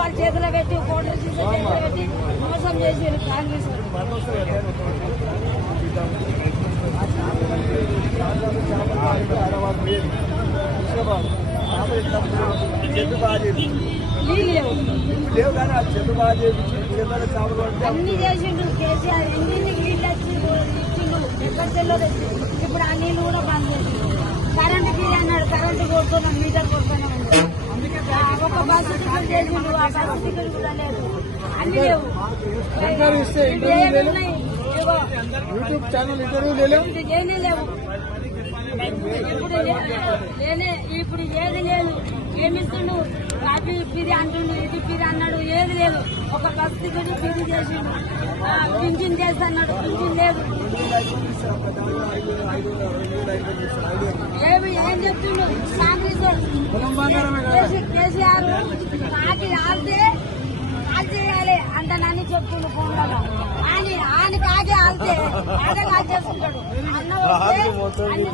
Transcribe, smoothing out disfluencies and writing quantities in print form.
రూపాయలు చేతిలో పెట్టి కోట్ల చేతిలో పెట్టి మోసం చేసి కాంగ్రెస్ లేవు కానీ ఆ చెట్టు బాగా చేపించి అన్ని చేసిండు కేసీఆర్. ఎన్ని నీళ్ళు వచ్చి ఇచ్చిండు ఎక్కడ తెల్లదు. ఇప్పుడు ఆ నీళ్లు కూడా బంద్ చేసిండు. కరెంటు బిల్ అన్నాడు, కరెంటు కొడుతున్నాం, మీటర్ కొడుతున్నాం. ఒక బస్సు టికెట్ చేసిండు, ఆ బస్సు టికెట్ కూడా లేదు. అన్ని లేవు. యూట్యూబ్ ఛానల్ ఇంటర్వ్యూ లేవు. ఏమీ లేవు. ఇప్పుడు ఏది లేదు. ఏమిస్తుండు? అది పిరి అంటుండు, ఇది పిరి అన్నాడు. ఏది లేదు. ఒక బస్ టికెట్ పిరి చేసిండు. పింఛన్ చేస్తాడు, పింఛన్ లేదు. ఏం చెప్తుండు కాంగ్రెస్ కేసీఆర్? నాకు ఆల్తే చేయాలి అంటానని చెప్తుండు ఫోన్లలో. ఆయన కాగే ఆల్తే అదే నాకు చేసుకుంటాడు. అన్న వస్తే అన్ని